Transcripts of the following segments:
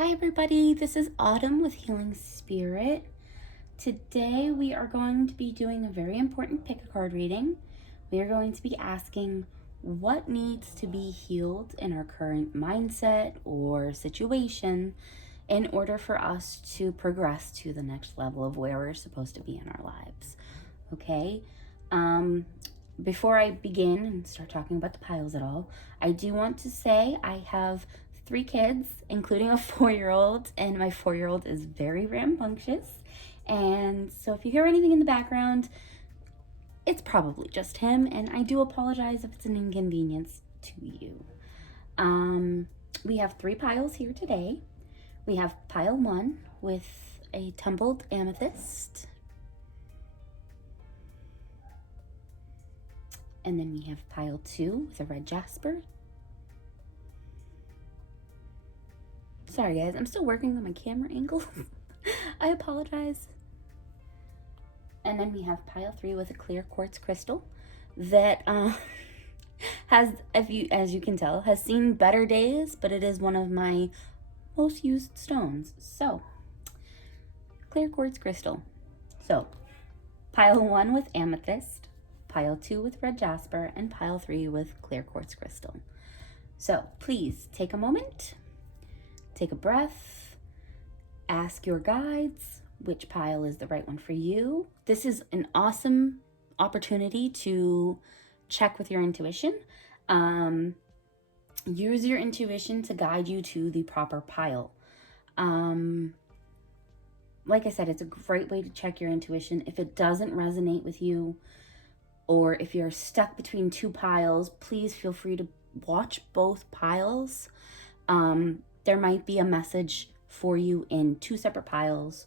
Hi everybody, this is Autumn with Healing Spirit. Today we are going to be doing a very important pick a card reading. We are going to be asking what needs to be healed in our current mindset or situation in order for us to progress to the next level of where we're supposed to be in our lives. Okay? Before I begin and start talking about the piles at all, I do want to say I have 3 kids, including a 4-year-old, and my 4-year-old is very rambunctious. And so if you hear anything in the background, it's probably just him, and I do apologize if it's an inconvenience to you. We have 3 piles here today. We have pile 1 with a tumbled amethyst. And then we have pile 2 with a red jasper. Sorry guys, I'm still working on my camera angle. I apologize. And then we have pile 3 with a clear quartz crystal that has, as you can tell, has seen better days, but it is one of my most used stones. So, clear quartz crystal. So, pile 1 with amethyst, pile 2 with red jasper, and pile 3 with clear quartz crystal. So, please take a moment, take a breath, ask your guides which pile is the right one for you. This is an awesome opportunity to check with your intuition. Use your intuition to guide you to the proper pile. Like I said, it's a great way to check your intuition. If it doesn't resonate with you, or if you're stuck between 2 piles, please feel free to watch both piles. There might be a message for you in 2 separate piles.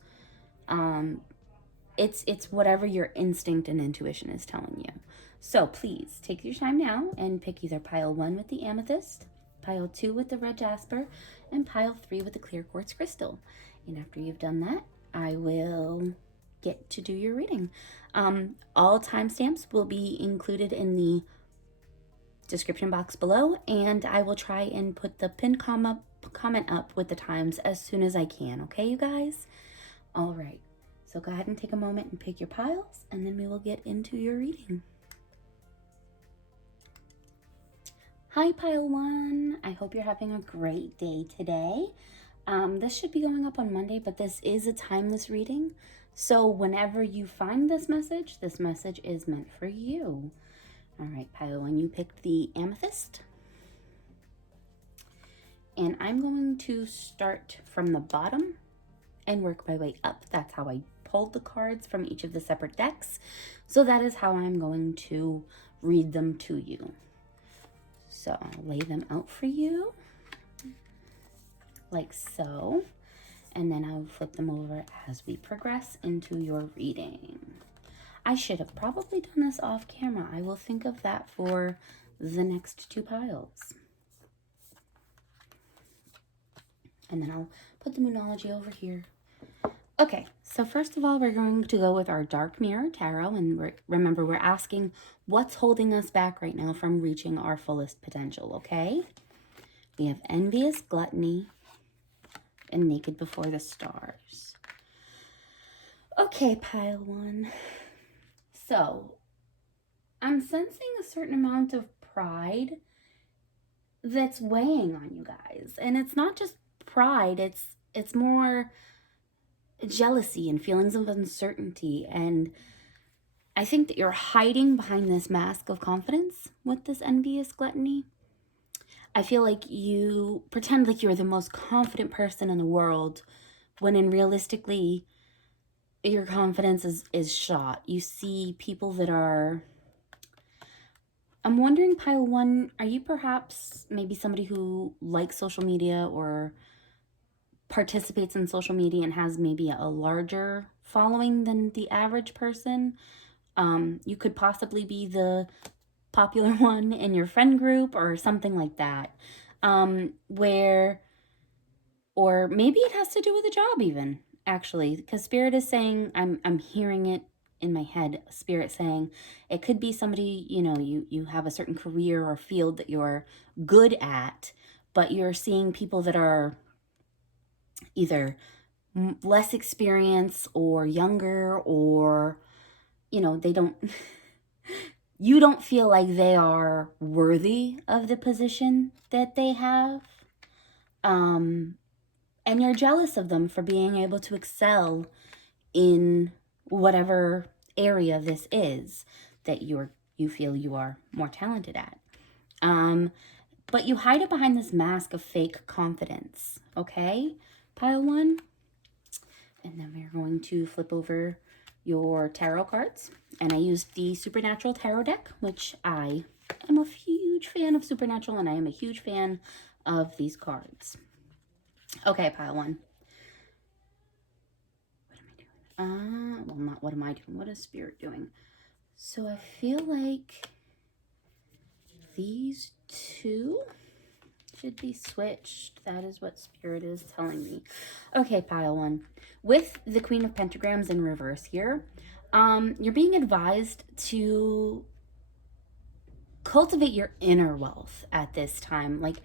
It's whatever your instinct and intuition is telling you. So please take your time now and pick either pile 1 with the amethyst, pile 2 with the red jasper, and pile 3 with the clear quartz crystal. And after you've done that, I will get to do your reading. All timestamps will be included in the description box below, and I will try and put the pinned comment up with the times as soon as I can. Okay, you guys? All right. So go ahead and take a moment and pick your piles, and then we will get into your reading. Hi, pile 1. I hope you're having a great day today. This should be going up on Monday, but this is a timeless reading. So whenever you find this message is meant for you. All right, pile 1, you picked the amethyst. And I'm going to start from the bottom and work my way up. That's how I pulled the cards from each of the separate decks. So that is how I'm going to read them to you. So I'll lay them out for you like so. And then I'll flip them over as we progress into your reading. I should have probably done this off camera. I will think of that for the next 2 piles. And then I'll put the Moonology over here. Okay, so first of all, we're going to go with our Dark Mirror Tarot. And remember, we're asking what's holding us back right now from reaching our fullest potential, okay? We have Envious, Gluttony, and Naked Before the Stars. Okay, pile 1. So, I'm sensing a certain amount of pride that's weighing on you guys. And it's not just pride, it's more jealousy and feelings of uncertainty. And I think that you're hiding behind this mask of confidence with this envious gluttony. I feel like you pretend like you're the most confident person in the world when in realistically your confidence is shot. You see people that are... I'm wondering, pile 1, are you perhaps maybe somebody who likes social media or participates in social media and has maybe a larger following than the average person? You could possibly be the popular one in your friend group or something like that. Or maybe it has to do with a job even, actually, because Spirit is saying, I'm hearing it in my head, Spirit saying it could be somebody, you have a certain career or field that you're good at, but you're seeing people that are either less experience or younger, or, you know, they don't, you don't feel like they are worthy of the position that they have. And you're jealous of them for being able to excel in whatever area this is that you feel you are more talented at. But you hide it behind this mask of fake confidence, okay? Pile 1. And then we're going to flip over your tarot cards. And I used the Supernatural Tarot deck, which I am a huge fan of Supernatural, and I am a huge fan of these cards. Okay, pile 1. What am I doing? Well, not what am I doing. What is Spirit doing? So I feel like these two should be switched. That is what Spirit is telling me. Okay, pile 1. With the Queen of Pentagrams in reverse here, you're being advised to cultivate your inner wealth at this time. Like,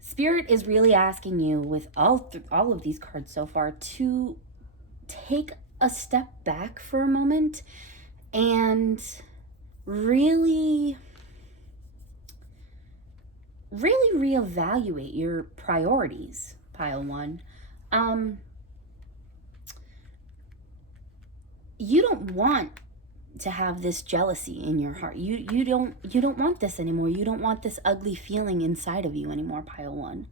Spirit is really asking you, with all of these cards so far, to take a step back for a moment and really reevaluate your priorities, pile 1. You don't want to have this jealousy in your heart. You don't want this anymore. You don't want this ugly feeling inside of you anymore, pile 1.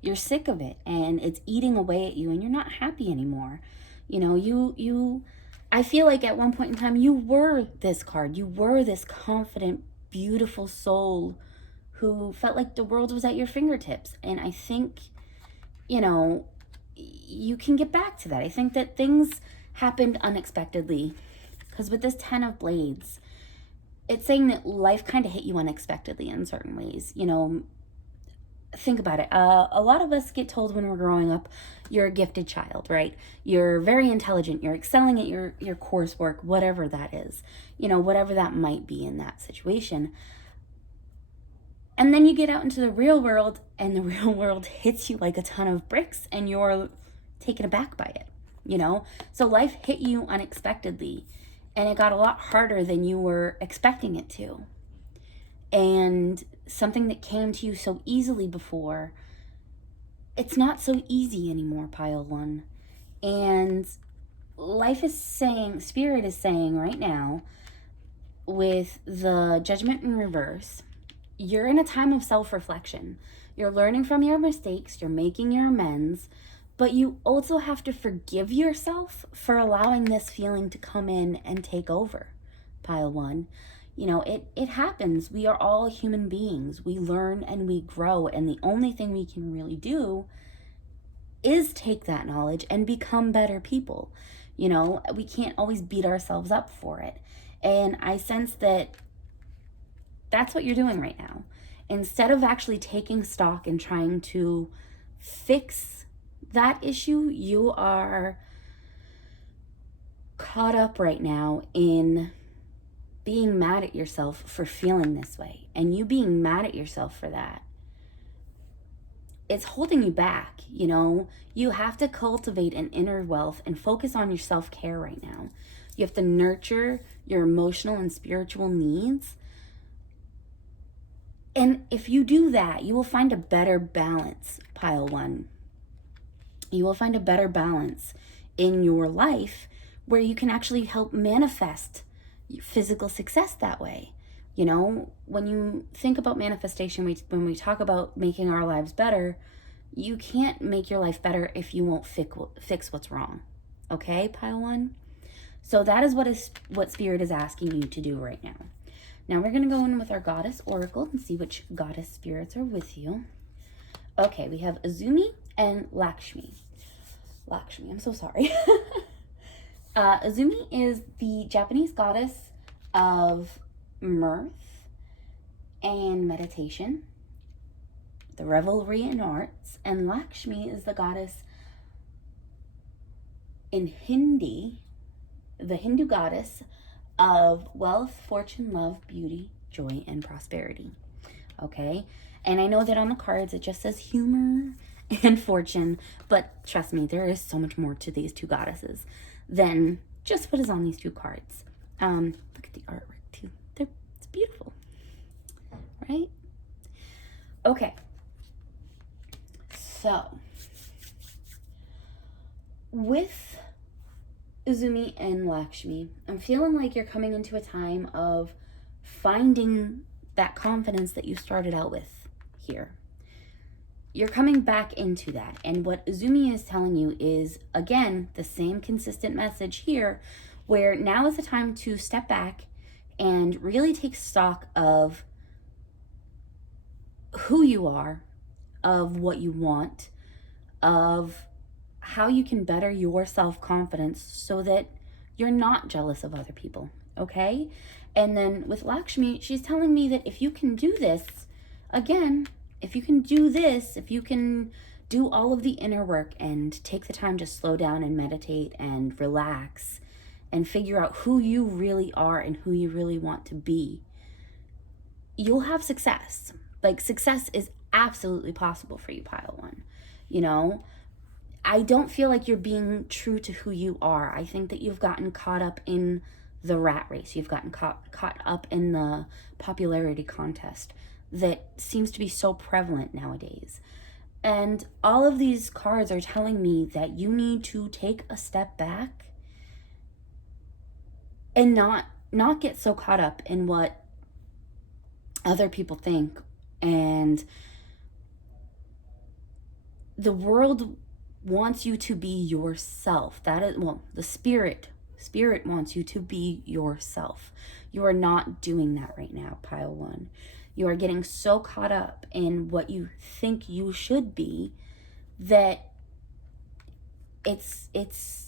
You're sick of it, and it's eating away at you, and you're not happy anymore. You know, I feel like at one point in time you were this card. You were this confident, beautiful soul who felt like the world was at your fingertips. And I think, you know, you can get back to that. I think that things happened unexpectedly, because with this 10 of Blades, it's saying that life kind of hit you unexpectedly in certain ways. You know, think about it. A lot of us get told when we're growing up, you're a gifted child, right? You're very intelligent. You're excelling at your coursework, whatever that is. You know, whatever that might be in that situation. And then you get out into the real world, and the real world hits you like a ton of bricks, and you're taken aback by it, you know? So life hit you unexpectedly, and it got a lot harder than you were expecting it to. And something that came to you so easily before, it's not so easy anymore, pile 1. And life is saying, Spirit is saying right now, with the Judgment in reverse, you're in a time of self-reflection. You're learning from your mistakes, you're making your amends, but you also have to forgive yourself for allowing this feeling to come in and take over, pile 1. You know, it happens. We are all human beings. We learn and we grow, and the only thing we can really do is take that knowledge and become better people. You know, we can't always beat ourselves up for it. And I sense that that's what you're doing right now. Instead of actually taking stock and trying to fix that issue, you are caught up right now in being mad at yourself for feeling this way. And you being mad at yourself for that, it's holding you back. You know, you have to cultivate an inner wealth and focus on your self-care right now. You have to nurture your emotional and spiritual needs. And if you do that, you will find a better balance, pile 1. You will find a better balance in your life where you can actually help manifest physical success that way. You know, when you think about manifestation, when we talk about making our lives better, you can't make your life better if you won't fix what's wrong. Okay, pile 1? So that is what Spirit is asking you to do right now. Now we're going to go in with our Goddess Oracle and see which Goddess spirits are with you. Okay, we have Azumi and Lakshmi. Lakshmi, I'm so sorry. Azumi is the Japanese goddess of mirth and meditation, the revelry and arts, and Lakshmi is the goddess in Hindi, the Hindu goddess of wealth, fortune, love, beauty, joy, and prosperity. Okay? And I know that on the cards it just says humor and Fortune. But trust me, there is so much more to these two goddesses than just what is on these two cards. Look at the artwork too. It's beautiful, right? Okay. So, with Uzumi and Lakshmi, I'm feeling like you're coming into a time of finding that confidence that you started out with here. You're coming back into that. And what Uzumi is telling you is, again, the same consistent message here, where now is the time to step back and really take stock of who you are, of what you want, of how you can better your self-confidence so that you're not jealous of other people, okay? And then with Lakshmi, she's telling me that if you can do this, again, if you can do this, if you can do all of the inner work and take the time to slow down and meditate and relax and figure out who you really are and who you really want to be, you'll have success. Like, success is absolutely possible for you, Pile One. You know, I don't feel like you're being true to who you are. I think that you've gotten caught up in the rat race. You've gotten caught up in the popularity contest that seems to be so prevalent nowadays. And all of these cards are telling me that you need to take a step back and not get so caught up in what other people think. And the world wants you to be yourself. That is, well, the spirit wants you to be yourself. You are not doing that right now, Pile One. You are getting so caught up in what you think you should be that it's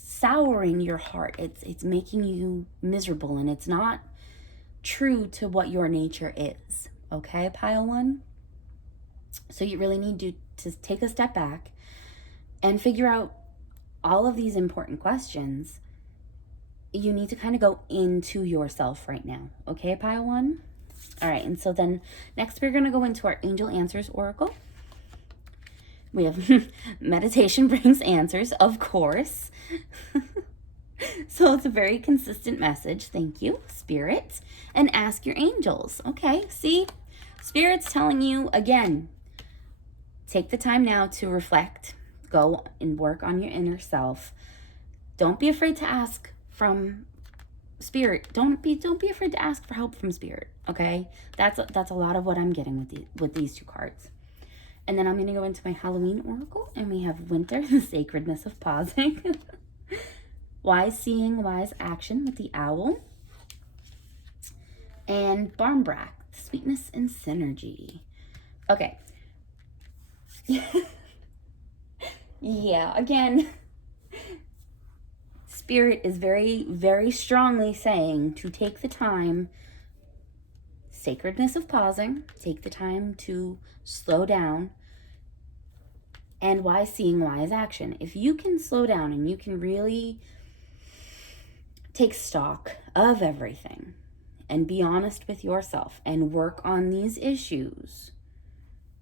souring your heart. It's making you miserable, and it's not true to what your nature is. Okay, Pile One? So you really need to take a step back and figure out all of these important questions. You need to kind of go into yourself right now. Okay, Pile One? All right, and so then next we're going to go into our Angel Answers Oracle. We have meditation brings answers, of course. So it's a very consistent message. Thank you, Spirit. And ask your angels. Okay, see? Spirit's telling you, again, take the time now to reflect. Go and work on your inner self. Don't be afraid to ask from Spirit. Don't be afraid to ask for help from Spirit, okay? That's a lot of what I'm getting with these two cards. And then I'm going to go into my Halloween Oracle, and we have Winter, the sacredness of pausing. Wise seeing, wise action with the owl. And Barmbrack, sweetness and synergy. Okay. Yeah, again, Spirit is very, very strongly saying to take the time, sacredness of pausing, take the time to slow down, and wise seeing, wise action. If you can slow down and you can really take stock of everything and be honest with yourself and work on these issues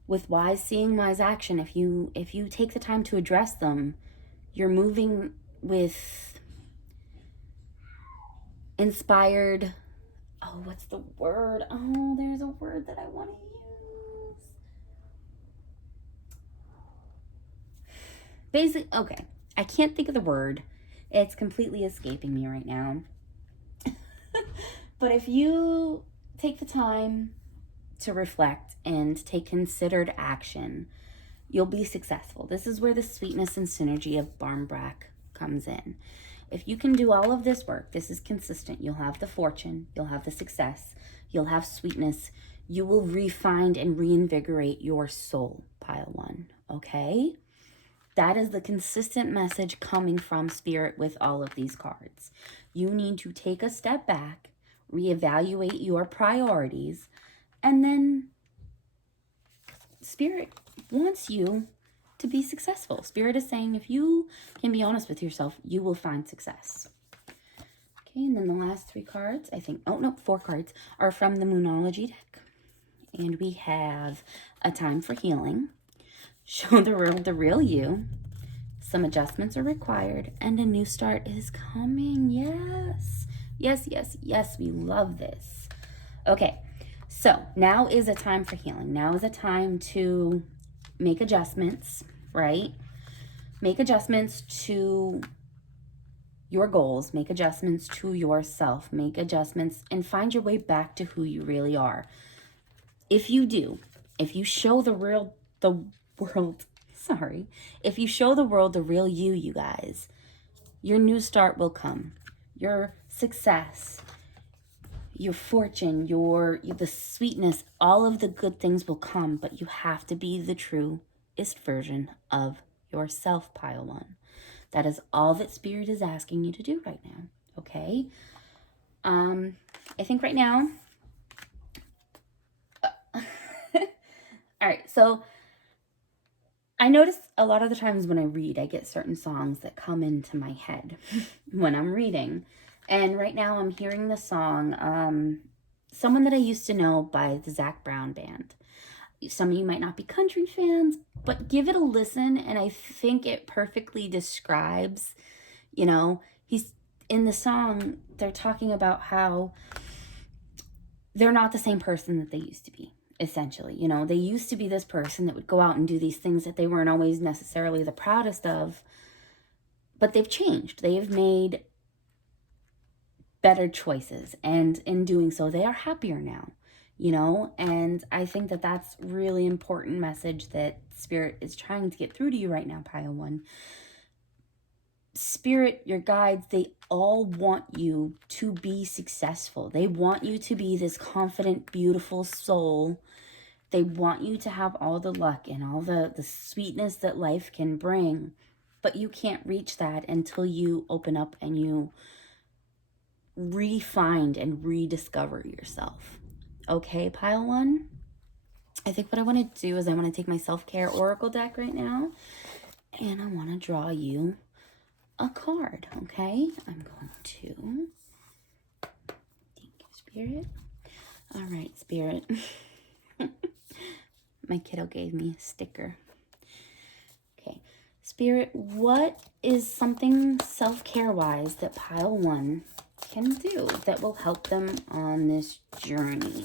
with wise seeing, wise action, if you take the time to address them, you're moving with inspired, oh, what's the word? Oh, there's a word that I want to use. Okay, I can't think of the word. It's completely escaping me right now. But if you take the time to reflect and take considered action, you'll be successful. This is where the sweetness and synergy of Barmbrack comes in. If you can do all of this work, this is consistent. You'll have the fortune, you'll have the success, you'll have sweetness. You will refine and reinvigorate your soul, Pile One, okay? That is the consistent message coming from Spirit with all of these cards. You need to take a step back, reevaluate your priorities, and then Spirit wants you to be successful. Spirit is saying if you can be honest with yourself, you will find success. Okay, and then the last three cards, I think, oh no, 4 cards, are from the Moonology deck. And we have A Time for Healing, Show the world the real you. Some adjustments are required, and a new start is coming. Yes. Yes, yes, yes. We love this. Okay. So now is a time for healing. Now is a time to make adjustments, right? Make adjustments to your goals, make adjustments to yourself, make adjustments and find your way back to who you really are. If you do, if you show the world, if you show the world the real you, you guys, your new start will come. Your success, your fortune, the sweetness, all of the good things will come, but you have to be the truest version of yourself, pile one. That is all that Spirit is asking you to do right now, okay? I think right now, all right, so I notice a lot of the times when I read, I get certain songs that come into my head when I'm reading. And right now I'm hearing the song, Someone That I Used to Know by the Zac Brown Band. Some of you might not be country fans, but give it a listen, and I think it perfectly describes, he's in the song, they're talking about how they're not the same person that they used to be, essentially. They used to be this person that would go out and do these things that they weren't always necessarily the proudest of, but they've changed. They have made better choices, and in doing so, they are happier now. And I think that that's really important message that Spirit is trying to get through to you right now, pile one. Spirit, your guides, they all want you to be successful. They want you to be this confident, beautiful soul. They want you to have all the luck and all the sweetness that life can bring. But you can't reach that until you open up and you re-find and rediscover yourself. Okay, pile one? I think what I want to do is I want to take my self-care oracle deck right now, and I want to draw you a card, okay? I'm going to... Thank you, Spirit. All right, Spirit. My kiddo gave me a sticker. Okay, Spirit, what is something self-care-wise that pile one can do that will help them on this journey?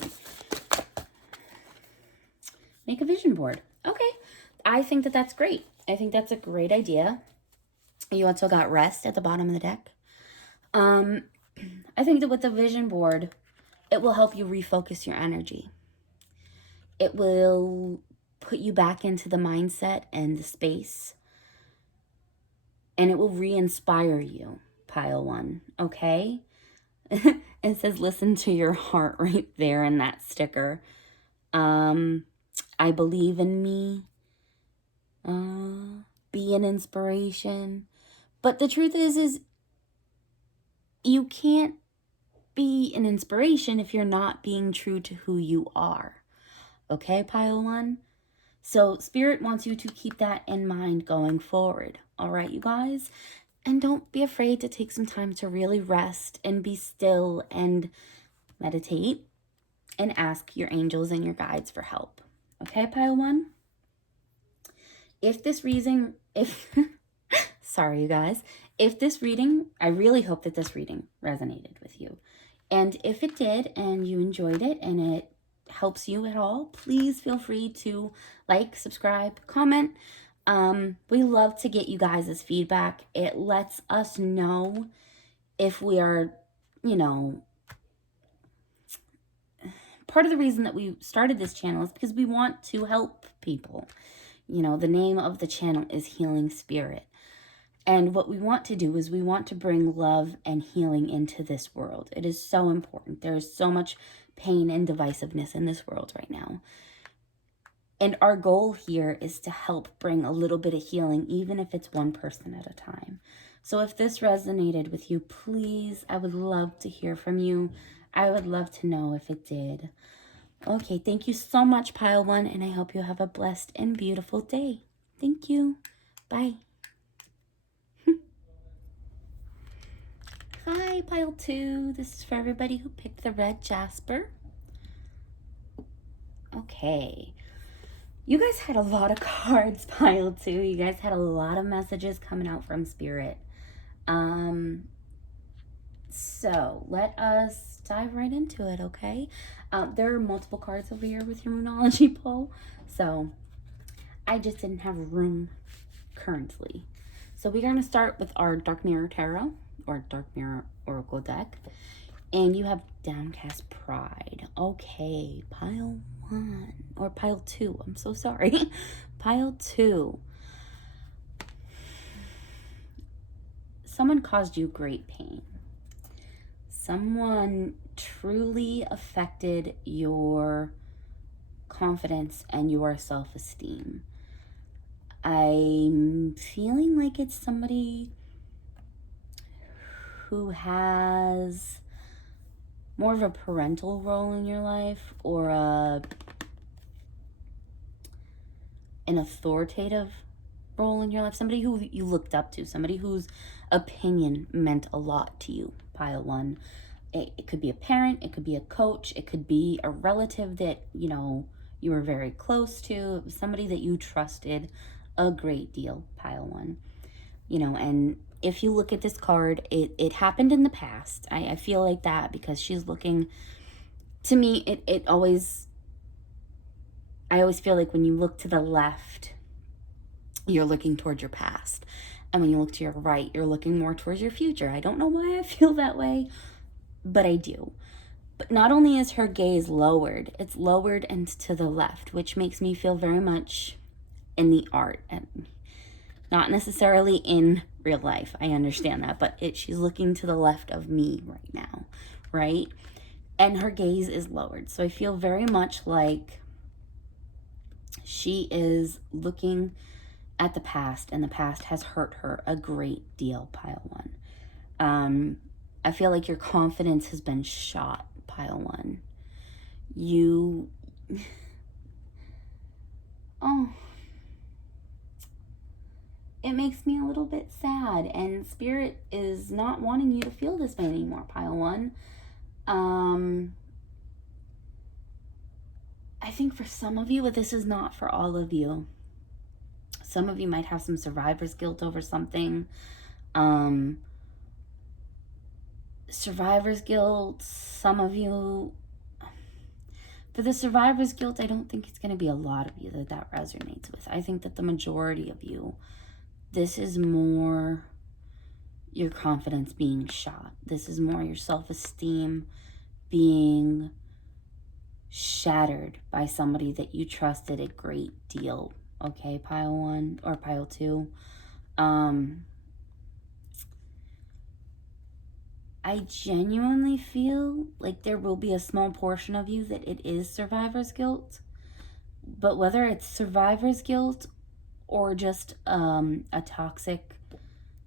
Make a vision board. Okay, I think that that's great. I think that's a great idea. You also got rest at the bottom of the deck. I think that with the vision board, it will help you refocus your energy. It will put you back into the mindset and the space. And it will re-inspire you, pile one, okay? It says, listen to your heart right there in that sticker. I believe in me. Be an inspiration. But the truth is you can't be an inspiration if you're not being true to who you are. Okay, pile one? So Spirit wants you to keep that in mind going forward. All right, you guys? And don't be afraid to take some time to really rest and be still and meditate and ask your angels and your guides for help. Okay, pile one? Sorry, you guys. If this reading, I really hope that this reading resonated with you. And if it did and you enjoyed it and it helps you at all, please feel free to like, subscribe, comment. We love to get you guys' feedback. It lets us know if we are, part of the reason that we started this channel is because we want to help people. The name of the channel is Healing Spirit. And what we want to do is we want to bring love and healing into this world. It is so important. There is so much pain and divisiveness in this world right now. And our goal here is to help bring a little bit of healing, even if it's one person at a time. So if this resonated with you, please, I would love to hear from you. I would love to know if it did. Okay, thank you so much, pile one, and I hope you have a blessed and beautiful day. Thank you. Bye. Hi, pile two. This is for everybody who picked the red Jasper. Okay. You guys had a lot of cards piled too. You guys had a lot of messages coming out from Spirit. So let us dive right into it, okay? There are multiple cards over here with your Moonology pull, so I just didn't have room currently. So we're going to start with our Dark Mirror Tarot, or Dark Mirror Oracle deck. And you have Downcast Pride. Okay, pile 1, or pile 2, I'm so sorry. Pile 2. Someone caused you great pain. Someone truly affected your confidence and your self-esteem. I'm feeling like it's somebody who has more of a parental role in your life, or an authoritative role in your life, somebody who you looked up to, somebody whose opinion meant a lot to you, pile 1. It could be a parent, it could be a coach, it could be a relative that, you know, you were very close to. It was somebody that you trusted a great deal, pile 1. You know, and if you look at this card, it happened in the past. I feel like that, because she's looking, to me, I always feel like when you look to the left, you're looking towards your past. And when you look to your right, you're looking more towards your future. I don't know why I feel that way, but I do. But not only is her gaze lowered, it's lowered and to the left, which makes me feel very much in the art, and not necessarily in real life. I understand that, but she's looking to the left of me right now, right? And her gaze is lowered. So I feel very much like she is looking at the past, and the past has hurt her a great deal, pile 1. I feel like your confidence has been shot, pile 1. You, oh, it makes me a little bit sad, and Spirit is not wanting you to feel this way anymore, pile 1. I think for some of you, but this is not for all of you. Some of you might have some survivor's guilt over something. Survivor's guilt, some of you, for the survivor's guilt, I don't think it's going to be a lot of you that resonates with. I think that the majority of you, this is more your confidence being shot. This is more your self-esteem being shattered by somebody that you trusted a great deal. Okay, pile 1 or pile 2. I genuinely feel like there will be a small portion of you that it is survivor's guilt. But whether it's survivor's guilt or just a toxic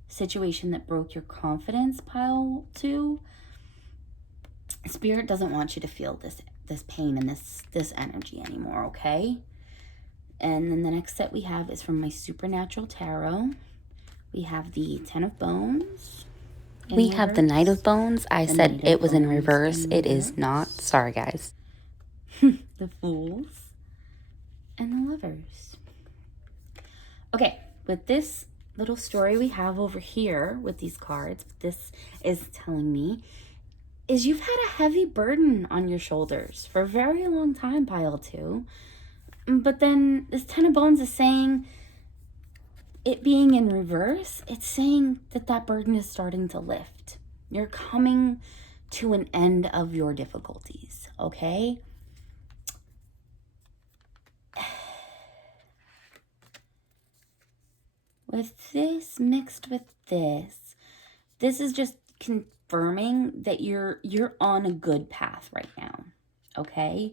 situation that broke your confidence, pile 2, Spirit doesn't want you to feel this pain and this energy anymore, okay? And then the next set we have is from my Supernatural Tarot. We have the Ten of Bones. We have the Knight of Bones. I said it was in reverse. It is not. Sorry, guys. The Fools and the Lovers. Okay, with this little story we have over here with these cards, this is telling me is you've had a heavy burden on your shoulders for a very long time, pile 2. But then this Ten of Bones is saying, it being in reverse, it's saying that burden is starting to lift. You're coming to an end of your difficulties, okay? With this mixed with this is just confirming that you're on a good path right now, okay?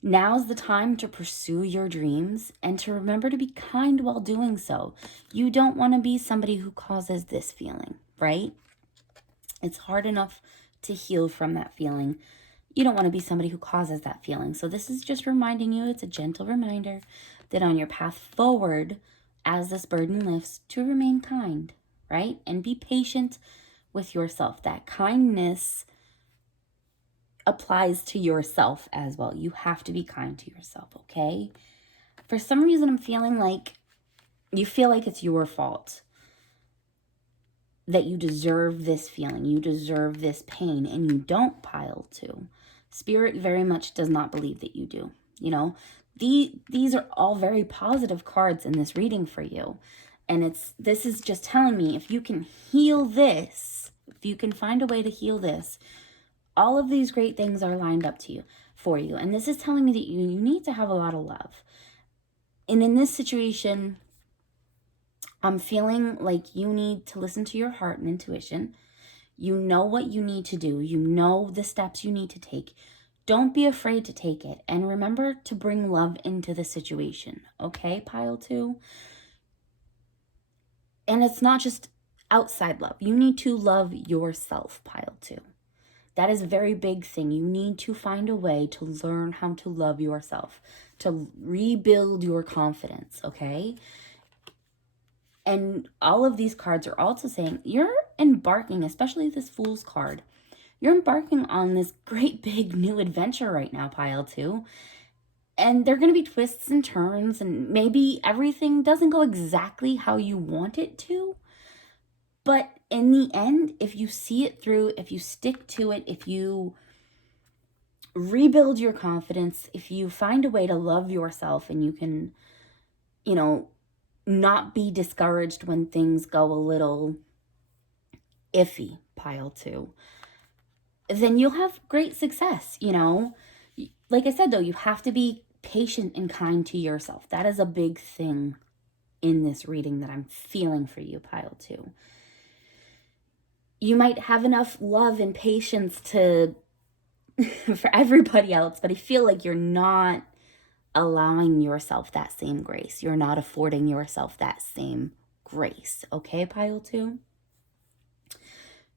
Now's the time to pursue your dreams and to remember to be kind while doing so. You don't want to be somebody who causes this feeling, right? It's hard enough to heal from that feeling. You don't want to be somebody who causes that feeling. So this is just reminding you, it's a gentle reminder that on your path forward, as this burden lifts, to remain kind, right? And be patient with yourself. That kindness applies to yourself as well. You have to be kind to yourself, okay? For some reason, I'm feeling like you feel like it's your fault, that you deserve this feeling, you deserve this pain, and you don't, pile 2. Spirit very much does not believe that you do. You know, these are all very positive cards in this reading for you. And this is just telling me, if you can heal this, if you can find a way to heal this, all of these great things are lined up to you for you. And this is telling me that you need to have a lot of love. And in this situation, I'm feeling like you need to listen to your heart and intuition. You know what you need to do. You know the steps you need to take. Don't be afraid to take it. And remember to bring love into the situation. Okay, pile 2? And it's not just outside love. You need to love yourself, pile 2. That is a very big thing. You need to find a way to learn how to love yourself, to rebuild your confidence, okay? And all of these cards are also saying you're embarking, especially this Fool's card, you're embarking on this great big new adventure right now, pile 2. And there are going to be twists and turns, and maybe everything doesn't go exactly how you want it to. But in the end, if you see it through, if you stick to it, if you rebuild your confidence, if you find a way to love yourself, and you can, you know, not be discouraged when things go a little iffy, pile 2, then you'll have great success, you know. Like I said, though, you have to be patient and kind to yourself. That is a big thing in this reading that I'm feeling for you, pile 2. You might have enough love and patience to for everybody else, but I feel like you're not allowing yourself that same grace. You're not affording yourself that same grace. Okay, pile 2?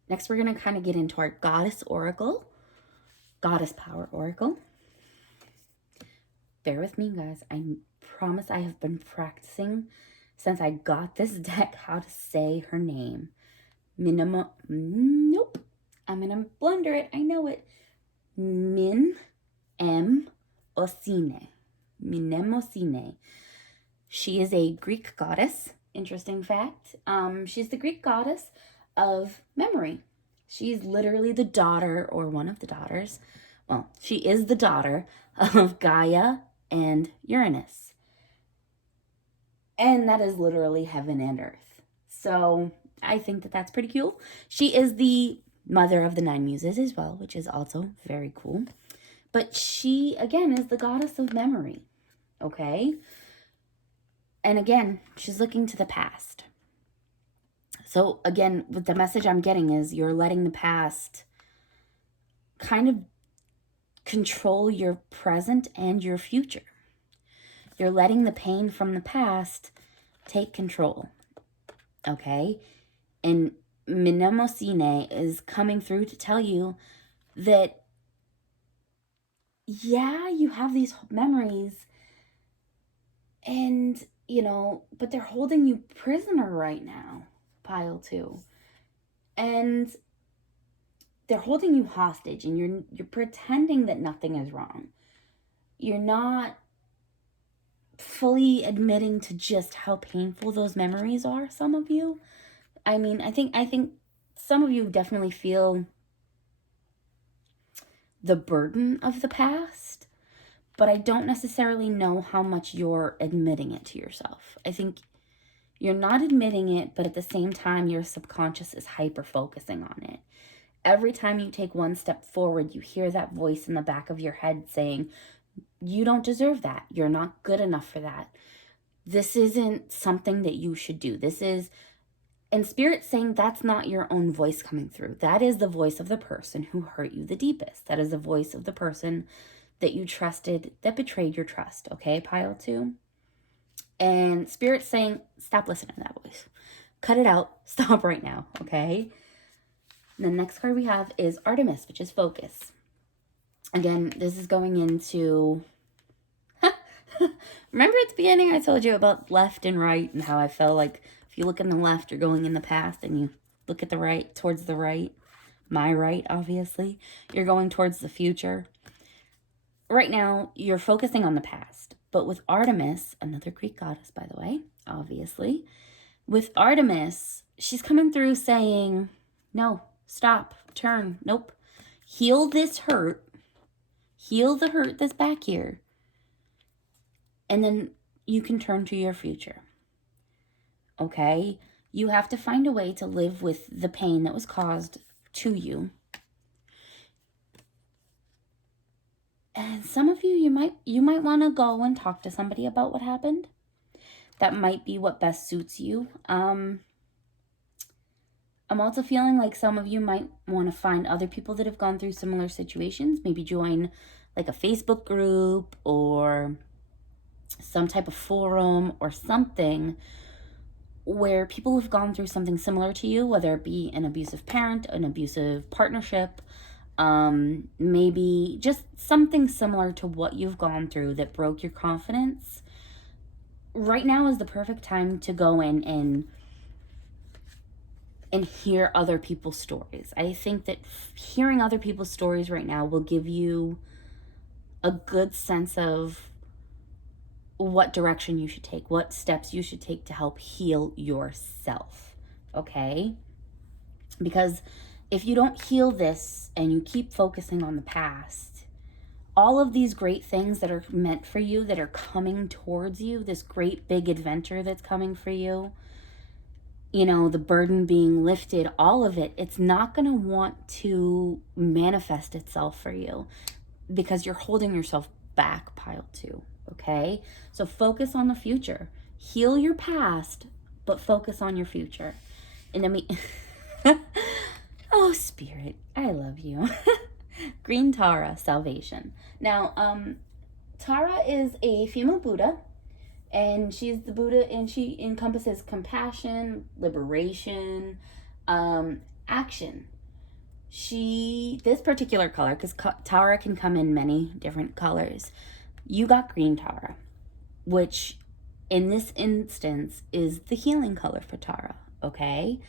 Next, we're going to kind of get into our Goddess Oracle, Goddess Power Oracle. Bear with me, guys. I promise I have been practicing since I got this deck how to say her name. Nope. I'm going to blunder it. I know it. Mnemosyne. Mnemosyne. She is a Greek goddess. Interesting fact. She's the Greek goddess of memory. She's literally the daughter, or one of the daughters. Well, she is the daughter of Gaia and Uranus. And that is literally heaven and earth. So I think that that's pretty cool. She is the mother of the 9 muses as well, which is also very cool. But she, again, is the goddess of memory, okay? And again, she's looking to the past. So again, what the message I'm getting is you're letting the past kind of control your present and your future. You're letting the pain from the past take control, okay? And Mnemosyne is coming through to tell you that, yeah, you have these memories and, you know, but they're holding you prisoner right now, pile 2. And they're holding you hostage, and you're pretending that nothing is wrong. You're not fully admitting to just how painful those memories are, some of you. I mean, I think some of you definitely feel the burden of the past, but I don't necessarily know how much you're admitting it to yourself. I think you're not admitting it, but at the same time, your subconscious is hyper-focusing on it. Every time you take one step forward, you hear that voice in the back of your head saying, you don't deserve that. You're not good enough for that. This isn't something that you should do. This is, and Spirit's saying that's not your own voice coming through. That is the voice of the person who hurt you the deepest. That is the voice of the person that you trusted, that betrayed your trust. Okay, pile 2? And Spirit's saying, stop listening to that voice. Cut it out. Stop right now, okay? And the next card we have is Artemis, which is focus. Again, this is going into... Remember at the beginning I told you about left and right and how I felt like if you look in the left, you're going in the past, and you look at the right, towards the right, my right, obviously, you're going towards the future. Right now, you're focusing on the past. But with Artemis, another Greek goddess, by the way, obviously, with Artemis, she's coming through saying, no, stop, turn, nope. Heal this hurt. Heal the hurt that's back here. And then you can turn to your future. Okay? You have to find a way to live with the pain that was caused to you. And some of you might want to go and talk to somebody about what happened. That might be what best suits you. I'm also feeling like some of you might want to find other people that have gone through similar situations. Maybe join like a Facebook group or some type of forum or something where people have gone through something similar to you, whether it be an abusive parent, an abusive partnership, maybe just something similar to what you've gone through that broke your confidence. Right now is the perfect time to go in and hear other people's stories. I think that hearing other people's stories right now will give you a good sense of what direction you should take, what steps you should take to help heal yourself, okay? Because if you don't heal this and you keep focusing on the past, all of these great things that are meant for you, that are coming towards you, this great big adventure that's coming for you, you know, the burden being lifted, all of it, it's not going to want to manifest itself for you because you're holding yourself back, pile 2, okay? So focus on the future. Heal your past, but focus on your future. And then oh, Spirit, I love you. Green Tara, salvation. Now, Tara is a female Buddha, and she's the Buddha, and she encompasses compassion, liberation, action. This particular color, because Tara can come in many different colors. You got green Tara, which in this instance is the healing color for Tara, okay?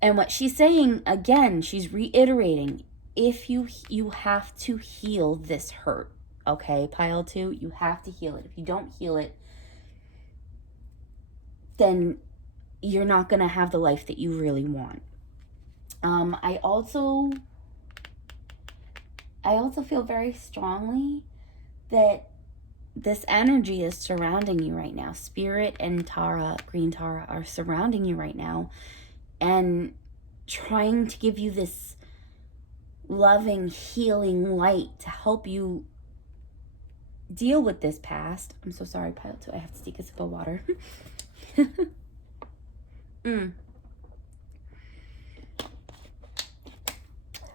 And what she's saying, again, she's reiterating, if you have to heal this hurt, okay, pile 2, you have to heal it. If you don't heal it, then you're not going to have the life that you really want. I also feel very strongly that this energy is surrounding you right now. Spirit and Tara, Green Tara, are surrounding you right now and trying to give you this loving, healing light to help you deal with this past. I'm so sorry, pile 2. I have to take a sip of water.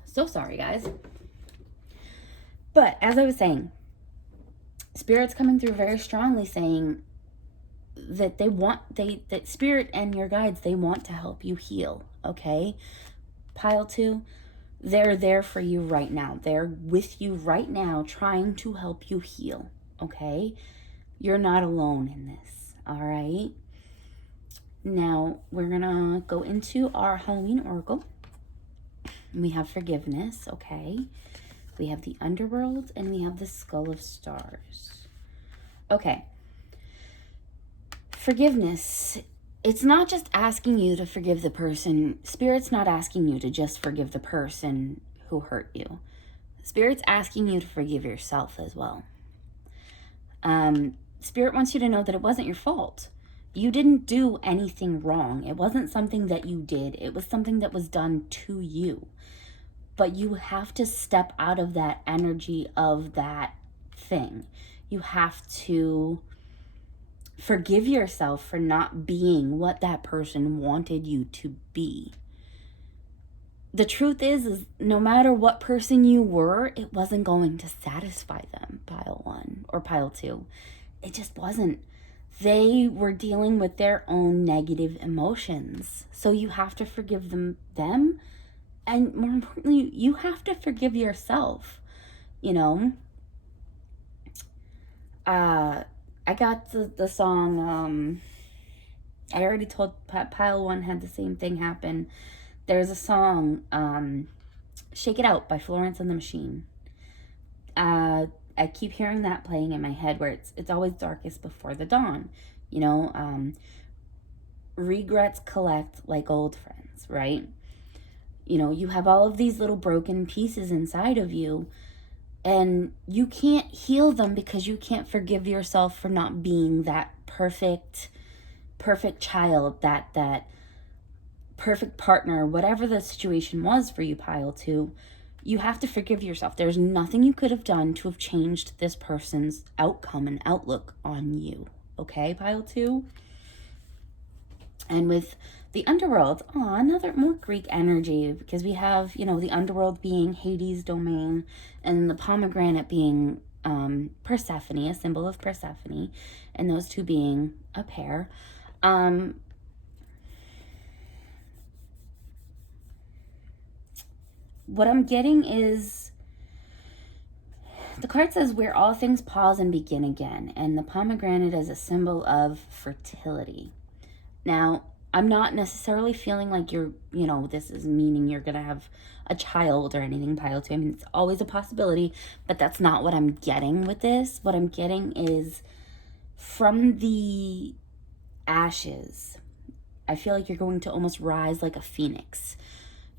So sorry, guys. But as I was saying, Spirit's coming through very strongly saying that that Spirit and your guides, they want to help you heal, okay? Pile 2, they're there for you right now. They're with you right now trying to help you heal, okay? You're not alone in this, all right? Now, we're going to go into our Halloween Oracle. We have forgiveness, okay? We have the underworld, and we have the skull of stars. Okay. Forgiveness. It's not just asking you to forgive the person. Spirit's not asking you to just forgive the person who hurt you. Spirit's asking you to forgive yourself as well. Spirit wants you to know that it wasn't your fault. You didn't do anything wrong. It wasn't something that you did. It was something that was done to you. But you have to step out of that energy of that thing. You have to forgive yourself for not being what that person wanted you to be. The truth is no matter what person you were, it wasn't going to satisfy them, pile 1 or pile 2. It just wasn't. They were dealing with their own negative emotions. So you have to forgive them. And more importantly, you have to forgive yourself. You know, I got the song, I already told pile 1 had the same thing happen. There's a song, Shake It Out by Florence and the Machine. I keep hearing that playing in my head, where it's always darkest before the dawn. You know, regrets collect like old friends, right? You know, you have all of these little broken pieces inside of you, and you can't heal them because you can't forgive yourself for not being that perfect child, that perfect partner, whatever the situation was for you, pile 2. You have to forgive yourself. There's nothing you could have done to have changed this person's outcome and outlook on you. Okay, pile 2? And with the underworld, another more Greek energy, because we have, you know, the underworld being Hades' domain, and the pomegranate being Persephone, a symbol of Persephone, and those two being a pair. What I'm getting is, the card says where all things pause and begin again, and the pomegranate is a symbol of fertility. Now, I'm not necessarily feeling like this is meaning you're going to have a child or anything, pile 2. I mean, it's always a possibility, but that's not what I'm getting with this. What I'm getting is, from the ashes, I feel like you're going to almost rise like a phoenix.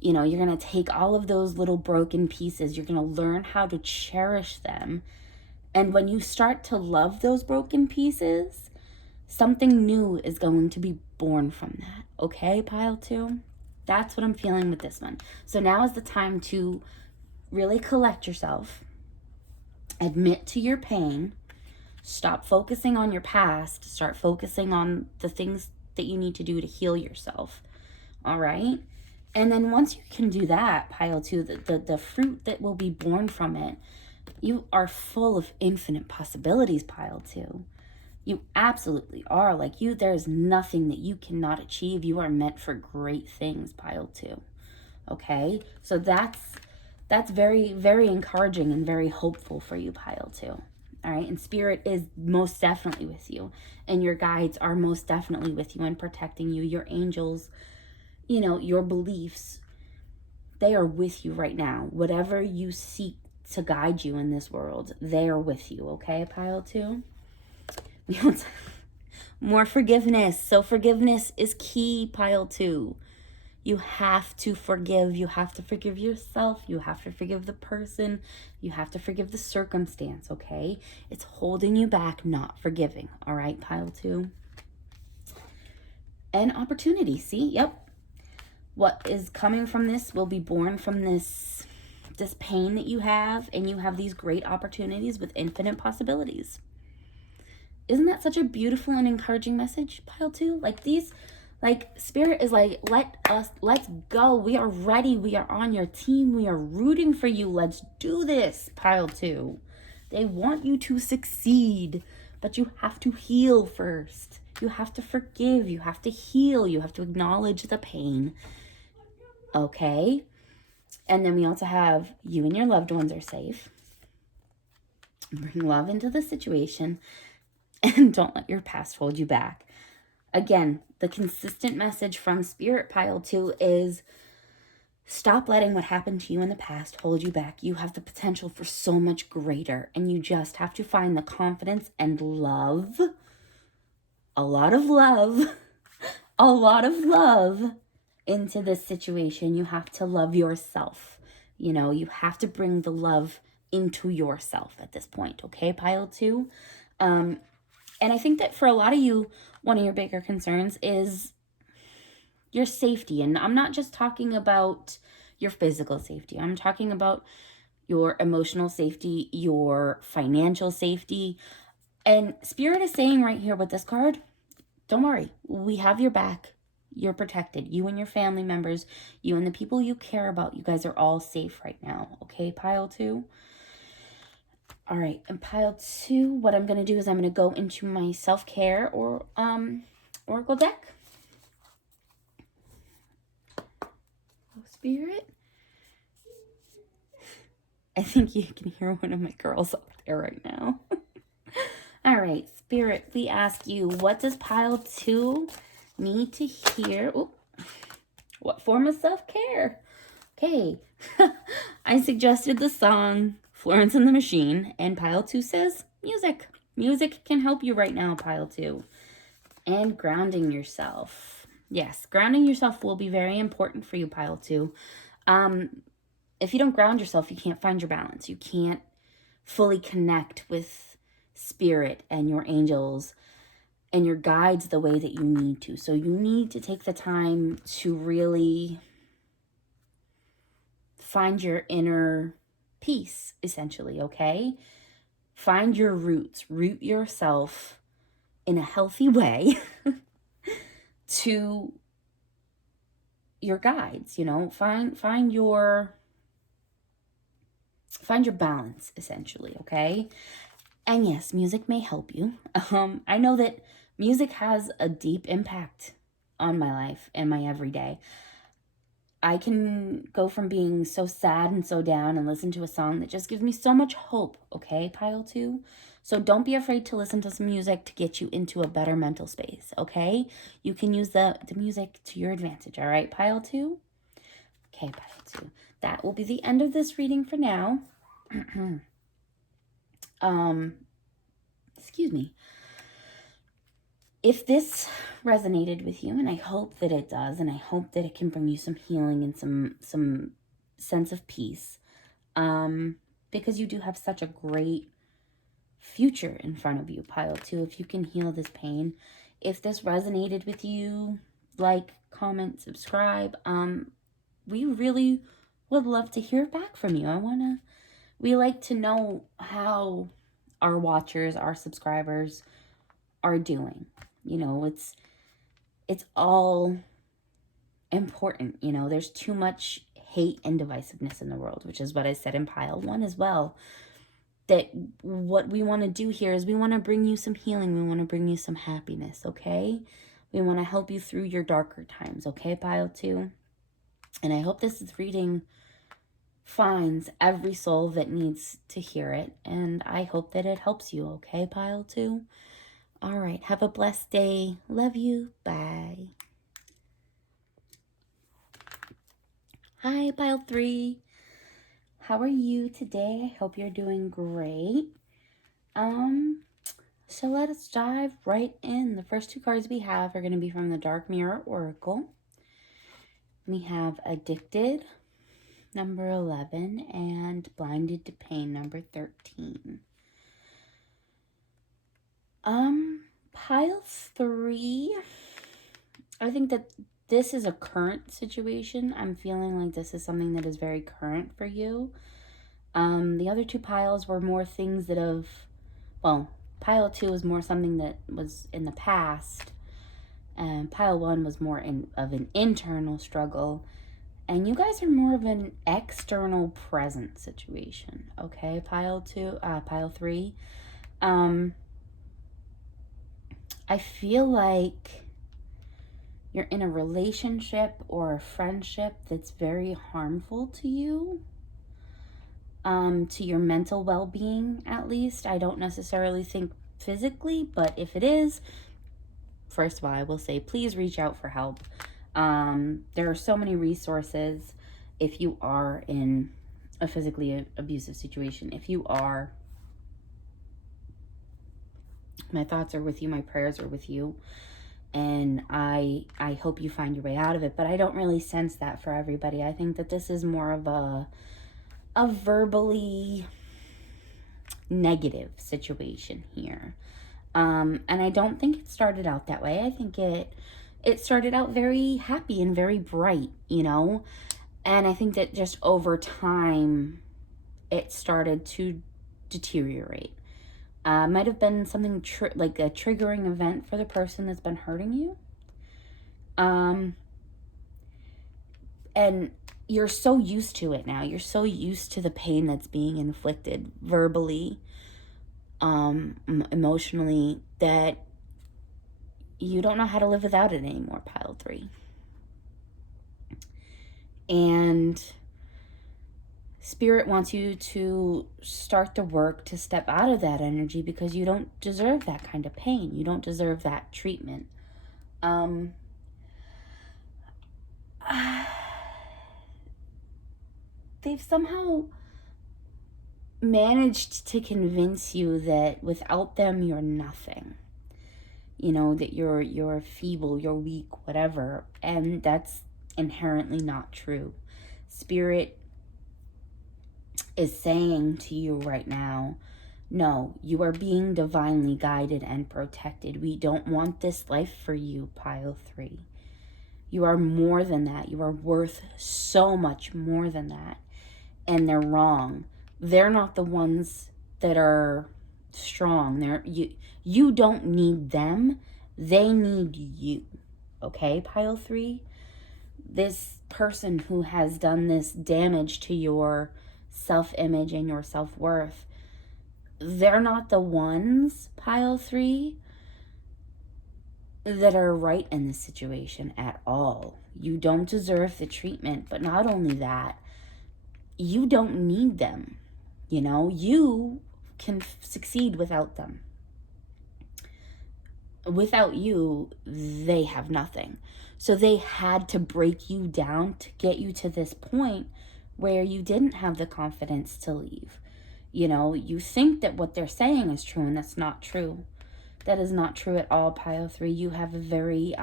You know, you're going to take all of those little broken pieces. You're going to learn how to cherish them. And when you start to love those broken pieces, something new is going to be born from that. Okay, pile 2? That's what I'm feeling with this one. So now is the time to really collect yourself, admit to your pain, stop focusing on your past, start focusing on the things that you need to do to heal yourself. All right? And then once you can do that, pile 2, the fruit that will be born from it, you are full of infinite possibilities, pile 2. You absolutely are. Like, there's nothing that you cannot achieve. You are meant for great things, pile 2. Okay? So that's very, very encouraging and very hopeful for you, pile 2. All right? And Spirit is most definitely with you. And your guides are most definitely with you and protecting you. Your angels, you know, your beliefs, they are with you right now. Whatever you seek to guide you in this world, they are with you. Okay, pile 2? We want more forgiveness. So forgiveness is key, pile 2. You have to forgive. You have to forgive yourself. You have to forgive the person. You have to forgive the circumstance, okay? It's holding you back, not forgiving. All right, pile 2? And opportunity. See? Yep. What is coming from this will be born from this pain that you have, and you have these great opportunities with infinite possibilities. Isn't that such a beautiful and encouraging message, pile 2? Spirit is like, let's go. We are ready. We are on your team. We are rooting for you. Let's do this, pile 2. They want you to succeed, but you have to heal first. You have to forgive. You have to heal. You have to acknowledge the pain. Okay? And then we also have you and your loved ones are safe. Bring love into the situation. And don't let your past hold you back. Again, the consistent message from Spirit, pile 2, is stop letting what happened to you in the past hold you back. You have the potential for so much greater, and you just have to find the confidence and love, a lot of love into this situation. You have to love yourself. You know, you have to bring the love into yourself at this point. Okay, pile 2? And I think that for a lot of you, one of your bigger concerns is your safety. And I'm not just talking about your physical safety. I'm talking about your emotional safety, your financial safety. And Spirit is saying right here with this card, don't worry. We have your back. You're protected. You and your family members, you and the people you care about, you guys are all safe right now. Okay, pile 2? All right, and pile 2, what I'm going to do is I'm going to go into my self-care or oracle deck. Oh, Spirit. I think you can hear one of my girls up there right now. All right, Spirit, we ask you, what does pile 2 need to hear? Ooh, what form of self-care? Okay, I suggested the song Florence and the Machine. And pile 2 says music. Music can help you right now, pile 2. And grounding yourself. Yes, grounding yourself will be very important for you, pile 2. If you don't ground yourself, you can't find your balance. You can't fully connect with spirit and your angels and your guides the way that you need to. So you need to take the time to really find your inner peace, essentially, okay? Find your roots. Root yourself in a healthy way to your guides, you know? Find your balance, essentially, okay? And yes, music may help you. I know that music has a deep impact on my life and my everyday. I can go from being so sad and so down and listen to a song that just gives me so much hope, okay, pile 2? So don't be afraid to listen to some music to get you into a better mental space, okay? You can use the music to your advantage, all right, pile 2? Okay, pile 2. That will be the end of this reading for now. Excuse me. If this resonated with you, and I hope that it does, and I hope that it can bring you some healing and some sense of peace, because you do have such a great future in front of you, pile 2, if you can heal this pain. If this resonated with you, like, comment, subscribe. We really would love to hear back from you. We like to know how our watchers, our subscribers are doing. You know, it's all important. You know, there's too much hate and divisiveness in the world, which is what I said in pile 1 as well. That what we want to do here is we want to bring you some healing. We want to bring you some happiness, okay? We want to help you through your darker times, okay, pile 2? And I hope this reading finds every soul that needs to hear it. And I hope that it helps you, okay, pile 2? All right, have a blessed day. Love you. Bye. Hi, pile 3. How are you today? I hope you're doing great. So let us dive right in. The first 2 cards we have are going to be from the Dark Mirror Oracle. We have Addicted, number 11, and Blinded to Pain, number 13. Pile 3, I think that this is a current situation. I'm feeling like this is something that is very current for you. The other 2 piles were more things that have, well, pile 2 was more something that was in the past, and pile 1 was more of an internal struggle, and you guys are more of an external present situation, okay, pile 3. I feel like you're in a relationship or a friendship that's very harmful to you, to your mental well-being, at least. I don't necessarily think physically, but if it is, first of all, I will say, please reach out for help. There are so many resources if you are in a physically abusive situation. If you are, my thoughts are with you, my prayers are with you, and I hope you find your way out of it, but I don't really sense that for everybody. I think that this is more of a verbally negative situation here. And I don't think it started out that way. I think it started out very happy and very bright, you know? And I think that just over time, it started to deteriorate. Might have been something like a triggering event for the person that's been hurting you. And you're so used to it now. You're so used to the pain that's being inflicted verbally, emotionally, that you don't know how to live without it anymore, pile 3. And Spirit wants you to start the work to step out of that energy, because you don't deserve that kind of pain. You don't deserve that treatment. They've somehow managed to convince you that without them, you're nothing. You know, that you're feeble, you're weak, whatever. And that's inherently not true. Spirit is saying to you right now, no, you are being divinely guided and protected. We don't want this life for you, pile 3. You are more than that. You are worth so much more than that. And they're wrong. They're not the ones that are strong. You don't need them. They need you. Okay, pile 3? This person who has done this damage to your self-image and your self-worth, they're not the ones, pile 3, that are right in this situation at all. You don't deserve the treatment, but not only that, you don't need them. You know, you can succeed without them. Without you, they have nothing. So they had to break you down to get you to this point where you didn't have the confidence to leave. You know, you think that what they're saying is true, and that's not true. That is not true at all, pile 3. You have a very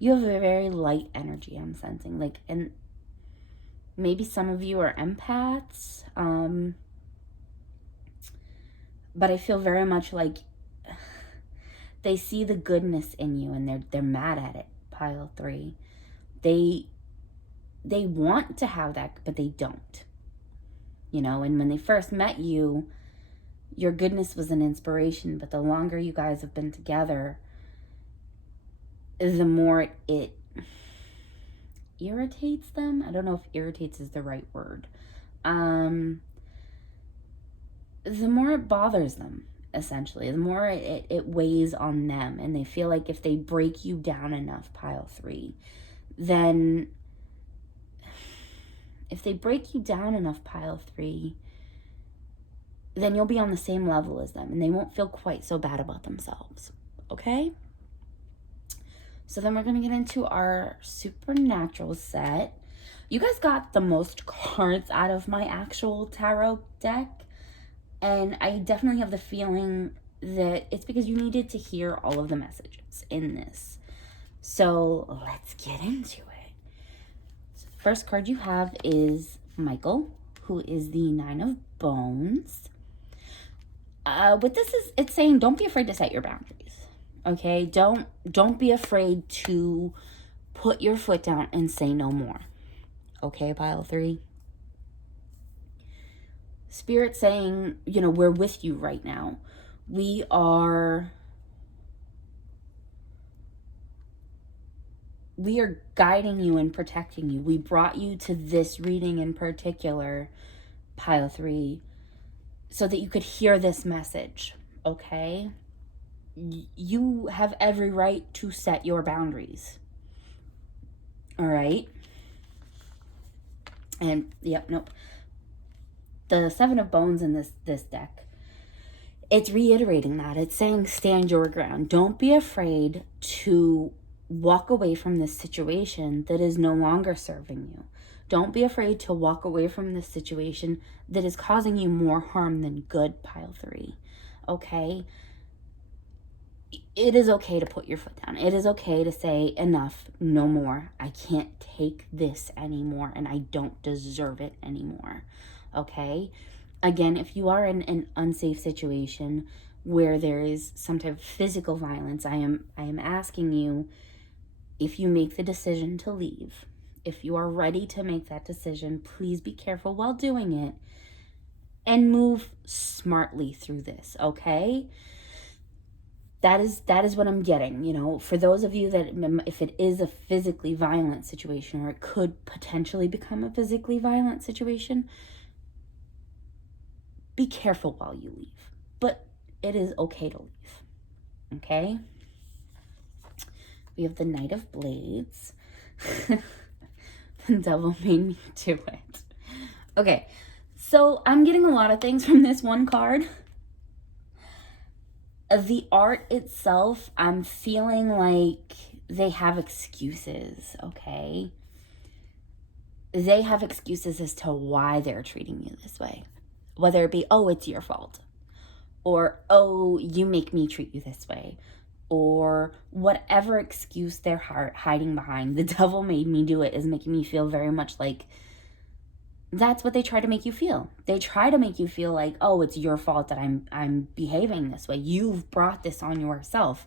light energy, I'm sensing. Like, and maybe some of you are empaths. But I feel very much like they see the goodness in you, and they're mad at it, pile 3. They want to have that, but they don't. You know, and when they first met you, your goodness was an inspiration, but the longer you guys have been together, the more it irritates them. I don't know if irritates is the right word. The more it bothers them, essentially. The more it weighs on them, and they feel like if they break you down enough, pile 3, then if they break you down enough, pile 3, then you'll be on the same level as them, and they won't feel quite so bad about themselves. Okay? So then we're going to get into our supernatural set. You guys got the most cards out of my actual tarot deck, and I definitely have the feeling that it's because you needed to hear all of the messages in this. So let's get into it. So the first card you have is Michael, who is the 9 of Bones. What this is, it's saying don't be afraid to set your boundaries. Okay? Don't be afraid to put your foot down and say no more. Okay, pile 3? Spirit saying, you know, we're with you right now. We are guiding you and protecting you. We brought you to this reading in particular, pile 3, so that you could hear this message, okay? You have every right to set your boundaries. All right? And, yep, nope. The 7 of Bones in this deck, it's reiterating that. It's saying stand your ground. Don't be afraid to walk away from this situation that is no longer serving you. Don't be afraid to walk away from this situation that is causing you more harm than good, pile 3. Okay? It is okay to put your foot down. It is okay to say enough, no more. I can't take this anymore, and I don't deserve it anymore. Okay? Again, if you are in an unsafe situation where there is some type of physical violence, I am asking you, if you make the decision to leave, if you are ready to make that decision, please be careful while doing it and move smartly through this, okay? That is what I'm getting, you know. For those of you that, if it is a physically violent situation, or it could potentially become a physically violent situation, be careful while you leave. But it is okay to leave, okay? We have the Knight of Blades. The devil made me do it. Okay, so I'm getting a lot of things from this one card. The art itself, I'm feeling like they have excuses, okay? they have excuses as to why they're treating you this way. Whether it be, oh, it's your fault. Or, oh, you make me treat you this way. Or whatever excuse they're hiding behind. The devil made me do it is making me feel very much like that's what they try to make you feel. They try to make you feel like, oh, it's your fault that I'm behaving this way. You've brought this on yourself.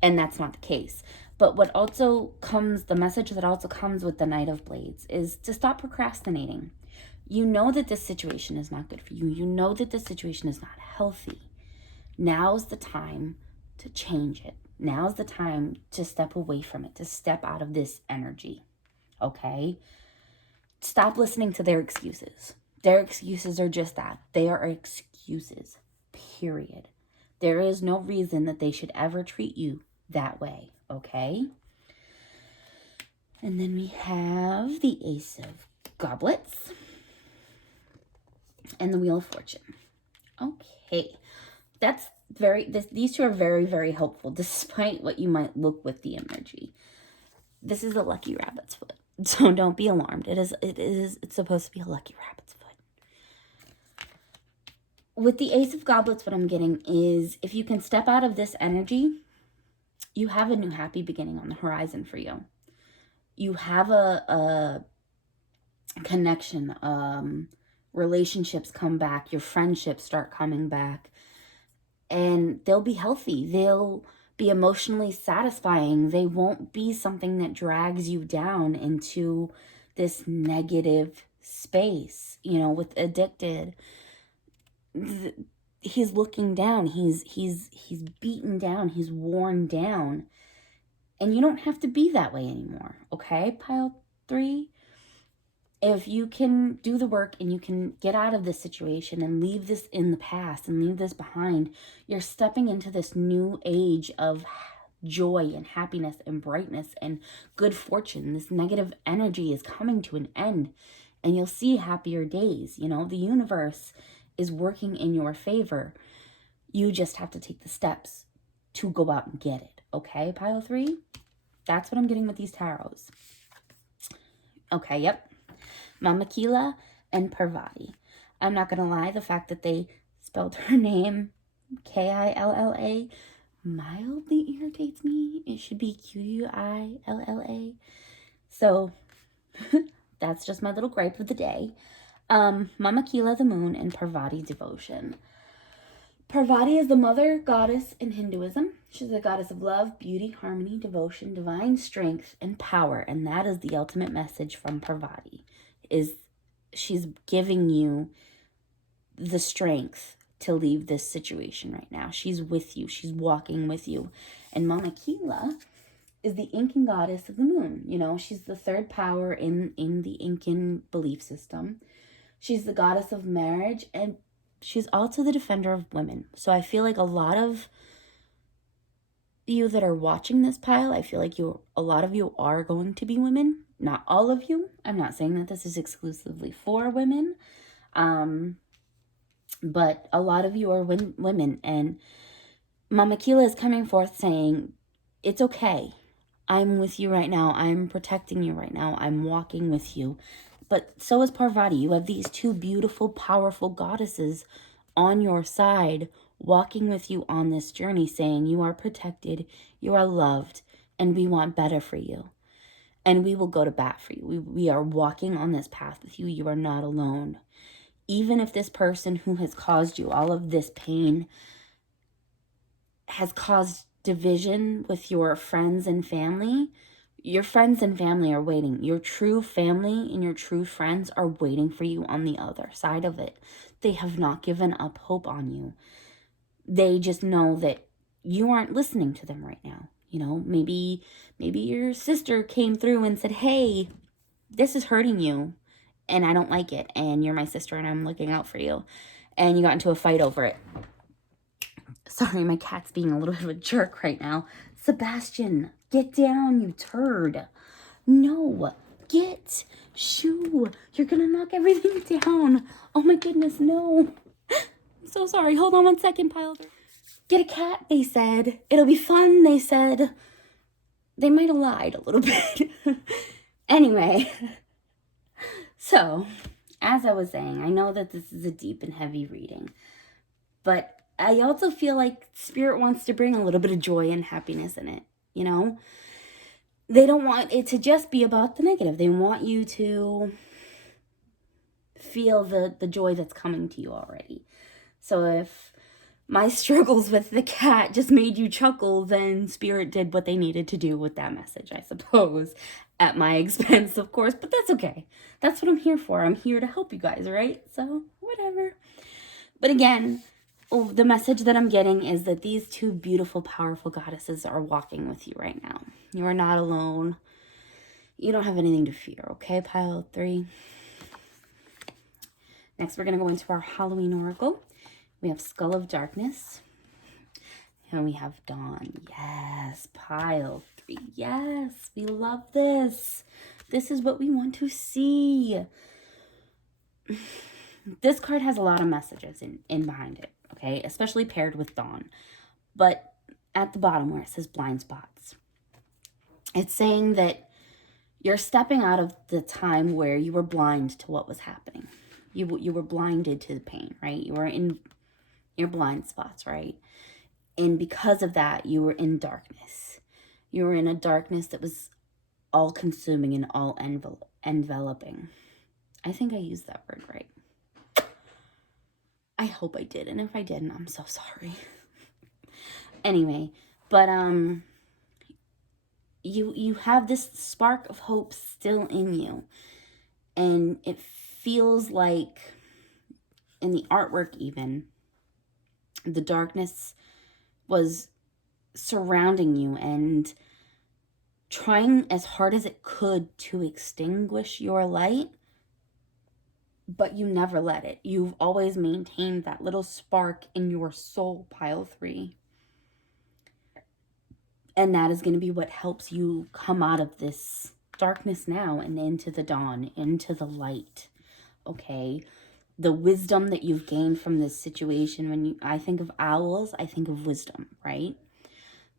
And that's not the case. But what also comes, the message that also comes with the Knight of Blades is to stop procrastinating. You know that this situation is not good for you. You know that this situation is not healthy. Now's the time to change it. Now's the time to step away from it, to step out of this energy. Okay? Stop listening to their excuses. Their excuses are just that. They are excuses, period. There is no reason that they should ever treat you that way, okay? And then we have the Ace of Goblets and the Wheel of Fortune. Okay, these two are very, very helpful, despite what you might look with the energy. This is a lucky rabbit's foot, so don't be alarmed. It's supposed to be a lucky rabbit's foot. With the Ace of Goblets, what I'm getting is if you can step out of this energy, you have a new happy beginning on the horizon for you. You have a connection. Relationships come back. Your friendships start coming back. And they'll be healthy. They'll be emotionally satisfying. They won't be something that drags you down into this negative space, with addicted. He's looking down. He's beaten down. He's worn down. And you don't have to be that way anymore. Okay, pile 3? If you can do the work and you can get out of this situation and leave this in the past and leave this behind, you're stepping into this new age of joy and happiness and brightness and good fortune. This negative energy is coming to an end and you'll see happier days. The universe is working in your favor. You just have to take the steps to go out and get it. Okay, pile 3? That's what I'm getting with these tarots. Okay, yep. Mama Kila and Parvati. I'm not going to lie, the fact that they spelled her name Killa mildly irritates me. It should be Quilla. So that's just my little gripe of the day. Mama Kila, the moon, and Parvati, devotion. Parvati is the mother goddess in Hinduism. She's a goddess of love, beauty, harmony, devotion, divine strength, and power. And that is the ultimate message from Parvati. She's giving you the strength to leave this situation right now. She's with you. She's walking with you. And Mama Kila is the Incan goddess of the moon. She's the third power in the Incan belief system. She's the goddess of marriage, and she's also the defender of women. So I feel like a lot of you that are watching this pile, I feel like a lot of you are going to be women. Not all of you. I'm not saying that this is exclusively for women. But a lot of you are women. And Mama Kila is coming forth saying, it's okay. I'm with you right now. I'm protecting you right now. I'm walking with you. But so is Parvati. You have these two beautiful, powerful goddesses on your side, walking with you on this journey, saying you are protected, you are loved, and we want better for you. And we will go to bat for you. We are walking on this path with you. You are not alone. Even if this person who has caused you all of this pain has caused division with your friends and family, your friends and family are waiting. Your true family and your true friends are waiting for you on the other side of it. They have not given up hope on you. They just know that you aren't listening to them right now. Maybe your sister came through and said, hey, this is hurting you and I don't like it. And you're my sister and I'm looking out for you. And you got into a fight over it. Sorry, my cat's being a little bit of a jerk right now. Sebastian, get down, you turd. No, shoo. You're going to knock everything down. Oh my goodness, no. I'm so sorry. Hold on 1 second, Pile. Get a cat, they said. It'll be fun, they said. They might have lied a little bit. Anyway, So, as I was saying, I know that this is a deep and heavy reading, but I also feel like Spirit wants to bring a little bit of joy and happiness in it, you know? They don't want it to just be about the negative. They want you to feel the joy that's coming to you already. So if my struggles with the cat just made you chuckle, then Spirit did what they needed to do with that message, I suppose. At my expense, of course, but that's okay. That's what I'm here for. I'm here to help you guys, right? So, whatever. But again, the message that I'm getting is that these two beautiful, powerful goddesses are walking with you right now. You are not alone. You don't have anything to fear, okay, pile 3? Next, we're going to go into our Halloween oracle. We have Skull of Darkness. And we have Dawn. Yes, pile 3. Yes, we love this. This is what we want to see. This card has a lot of messages in behind it, okay? Especially paired with Dawn. But at the bottom where it says blind spots, it's saying that you're stepping out of the time where you were blind to what was happening. You were blinded to the pain, right? You were in your blind spots, right? And because of that, you were in darkness. You were in a darkness that was all-consuming and all-enveloping. I think I used that word right. I hope I did, and if I didn't, I'm so sorry. Anyway, but you have this spark of hope still in you, and it feels like, in the artwork even, the darkness was surrounding you and trying as hard as it could to extinguish your light, but you never let it. You've always maintained that little spark in your soul, pile 3. And that is going to be what helps you come out of this darkness now and into the dawn, into the light, okay? The wisdom that you've gained from this situation, when I think of owls, I think of wisdom, right?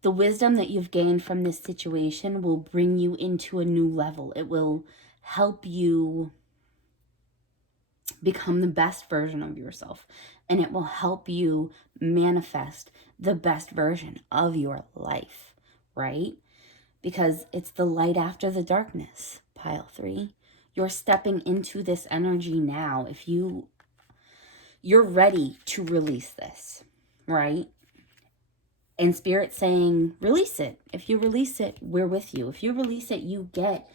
The wisdom that you've gained from this situation will bring you into a new level. It will help you become the best version of yourself, and it will help you manifest the best version of your life, right? Because it's the light after the darkness, pile 3. You're stepping into this energy now. If you're ready to release this, right? And Spirit's saying, release it. If you release it, we're with you. If you release it, you get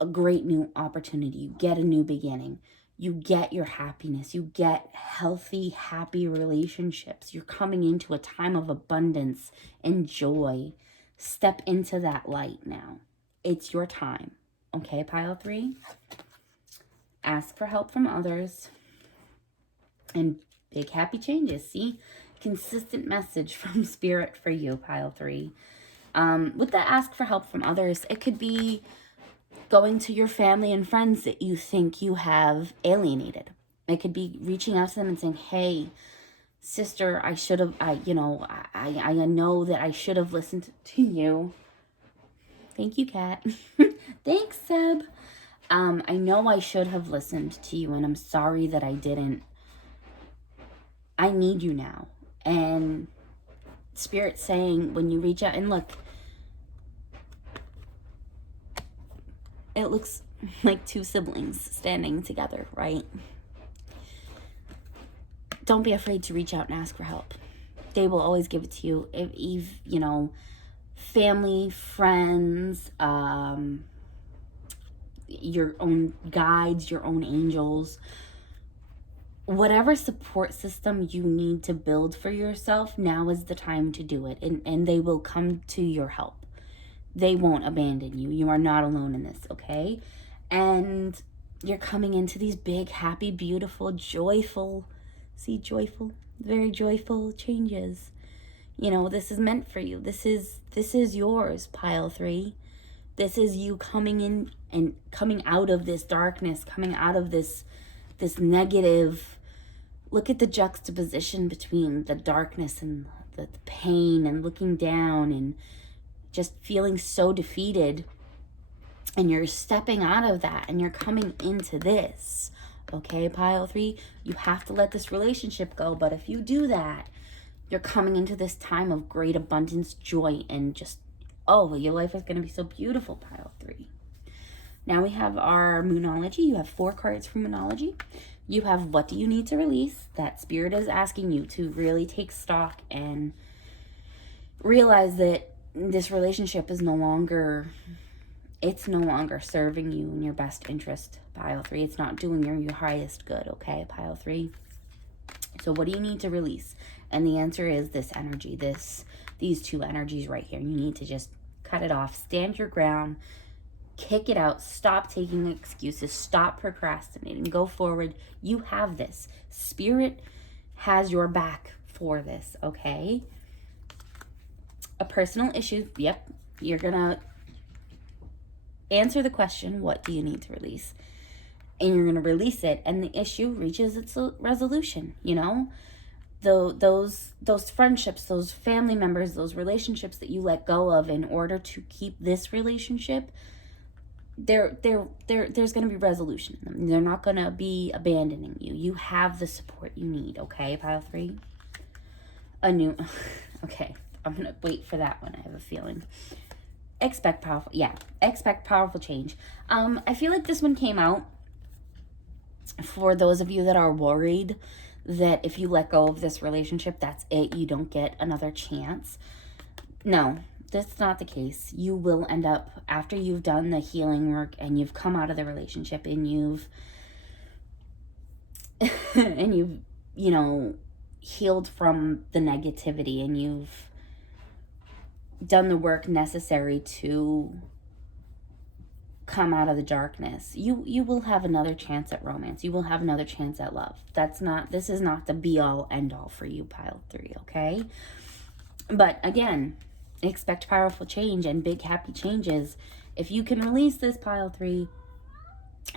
a great new opportunity. You get a new beginning. You get your happiness. You get healthy, happy relationships. You're coming into a time of abundance and joy. Step into that light now. It's your time. Okay, pile 3? Ask for help from others. And big happy changes. See? Consistent message from Spirit for you, pile 3. With the ask for help from others, it could be going to your family and friends that you think you have alienated. It could be reaching out to them and saying, hey, sister, I know that I should have listened to you. Thank you, Kat. Thanks, Seb. I know I should have listened to you, and I'm sorry that I didn't. I need you now. And Spirit's saying, when you reach out, and look, it looks like two siblings standing together, right? Don't be afraid to reach out and ask for help. They will always give it to you. If family, friends, your own guides, your own angels, whatever support system you need to build for yourself, now is the time to do it. And they will come to your help. They won't abandon you. You are not alone in this, okay? And you're coming into these big, happy, beautiful, joyful, very joyful changes. This is meant for you. This is yours, pile 3. This is you coming in and coming out of this darkness, coming out of this negative. Look at the juxtaposition between the darkness and the pain, and looking down and just feeling so defeated. And you're stepping out of that and you're coming into this. Okay, pile 3, you have to let this relationship go. But if you do that, you're coming into this time of great abundance, joy, and just, oh, your life is going to be so beautiful, pile 3. Now we have our Moonology. You have 4 cards for Moonology. You have what do you need to release? That Spirit is asking you to really take stock and realize that this relationship is no longer serving you in your best interest, pile 3. It's not doing your highest good, okay, pile 3. So what do you need to release? And the answer is this energy, these 2 energies right here. You need to just cut it off, stand your ground, kick it out, stop taking excuses, stop procrastinating, go forward. You have this. Spirit has your back for this, okay? A personal issue, yep, you're gonna answer the question, what do you need to release? And you're gonna release it, and the issue reaches its resolution, you know? Those friendships, those family members, those relationships that you let go of in order to keep this relationship, there's going to be resolution in them. They're not going to be abandoning you. You have the support you need, okay, pile 3? Okay, I'm going to wait for that one. I have a feeling. Expect powerful change. I feel like this one came out for those of you that are worried that if you let go of this relationship, that's it. You don't get another chance. No. That's not the case. You will end up, after you've done the healing work and you've come out of the relationship and you've you know, healed from the negativity and you've done the work necessary to come out of the darkness, you will have another chance at romance. You will have another chance at love. This is not the be all end all for you, pile 3, okay? But again, expect powerful change and big happy changes. If you can release this, pile 3,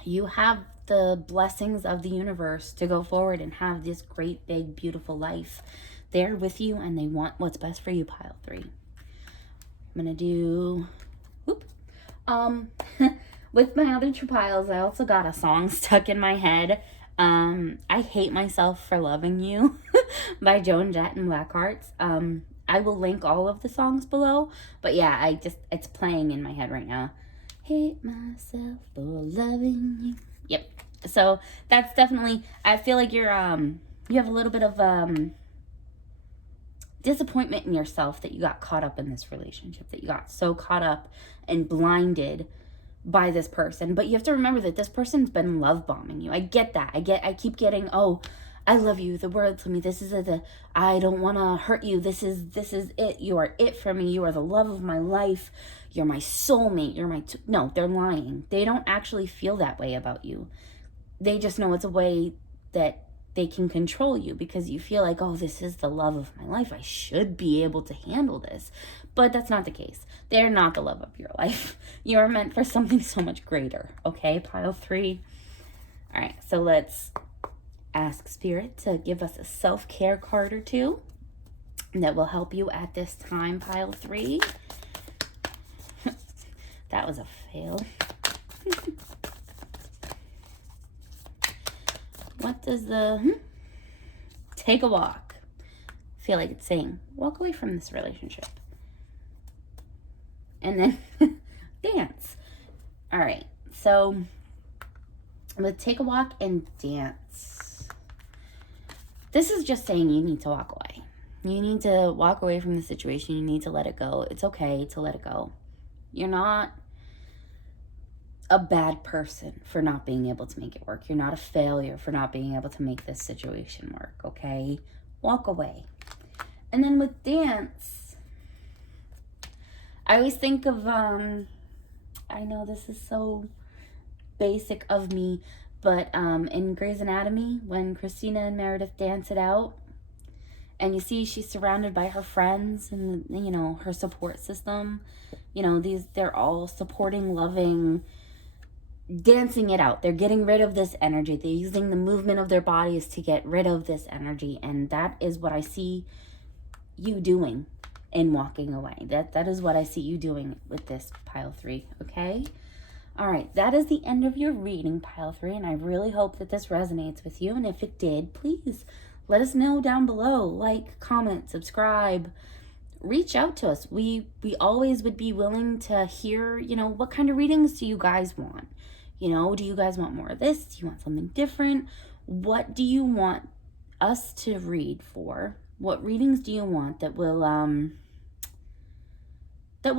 you have the blessings of the universe to go forward and have this great big beautiful life. They're with you and they want what's best for you, pile 3. I'm gonna do with my other 2 piles, I also got a song stuck in my head. I Hate Myself for Loving You by Joan Jett and Black Hearts. I will link all of the songs below, but yeah, it's playing in my head right now. Hate myself for loving you. Yep. So that's definitely, I feel like you have a little bit of disappointment in yourself that you got caught up in this relationship, that you got so caught up and blinded by this person. But you have to remember that this person's been love bombing you. I get that. I keep getting, oh, I love you. The world to me. This is I don't want to hurt you. This is it. You are it for me. You are the love of my life. You're my soulmate. No, they're lying. They don't actually feel that way about you. They just know it's a way that they can control you because you feel like, oh, this is the love of my life. I should be able to handle this. But that's not the case. They're not the love of your life. You are meant for something so much greater. Okay, pile 3. All right, so let's ask Spirit to give us a self-care card or 2 that will help you at this time, pile 3. That was a fail. What does the take a walk? I feel like it's saying, walk away from this relationship. And then dance. All right, so let's take a walk and dance. This is just saying you need to walk away. You need to walk away from the situation. You need to let it go. It's okay to let it go. You're not a bad person for not being able to make it work. You're not a failure for not being able to make this situation work, okay? Walk away. And then with dance, I always think of, I know this is so basic of me, but in Grey's Anatomy, when Christina and Meredith dance it out, and you see she's surrounded by her friends and, you know, her support system, you know, they're all supporting, loving, dancing it out. They're getting rid of this energy. They're using the movement of their bodies to get rid of this energy. And that is what I see you doing in walking away. That is what I see you doing with this pile 3, okay? All right, that is the end of your reading, pile 3, and I really hope that this resonates with you. And if it did, please let us know down below. Like, comment, subscribe, reach out to us. We always would be willing to hear, what kind of readings do you guys want? Do you guys want more of this? Do you want something different? What do you want us to read for? What readings do you want that will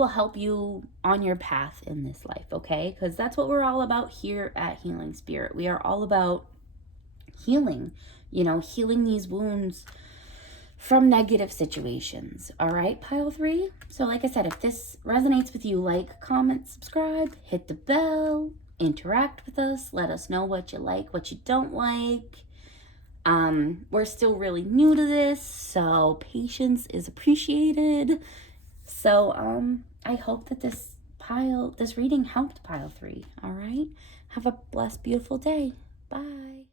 help you on your path in this life, okay? Because that's what we're all about here at Healing Spirit. We are all about healing, healing these wounds from negative situations. All right, pile 3? So like I said, if this resonates with you, like, comment, subscribe, hit the bell, interact with us, let us know what you like, what you don't like. We're still really new to this, so patience is appreciated. So I hope that this reading helped pile 3. All right, have a blessed, beautiful day. Bye.